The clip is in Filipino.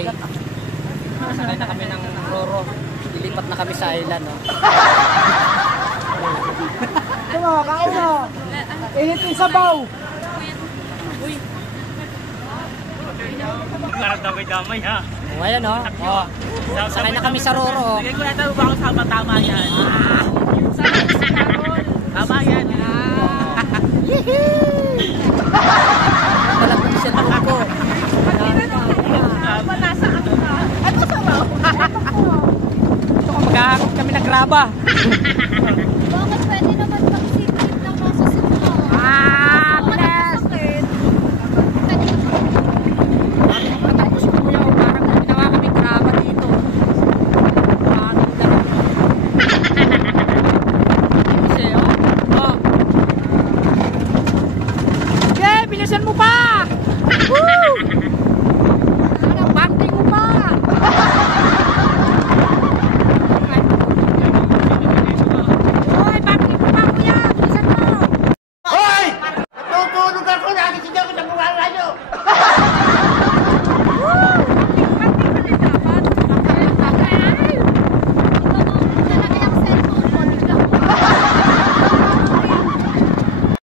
Tagaytay. Sakay na kami ng Roro. Ilipat na kami sa island, no? Ito mo, kain mo. Init yung sabaw. Uy. Damay-damay ha. O, ayan, no? O, sakay na kami sa Roro. Lagay ko na ito ba ako sama, tama yan. Tama yan. Malapit siya na ko. Nasa ano na? Ito sabaw. Ito kung mag-ahakot kami ng graba.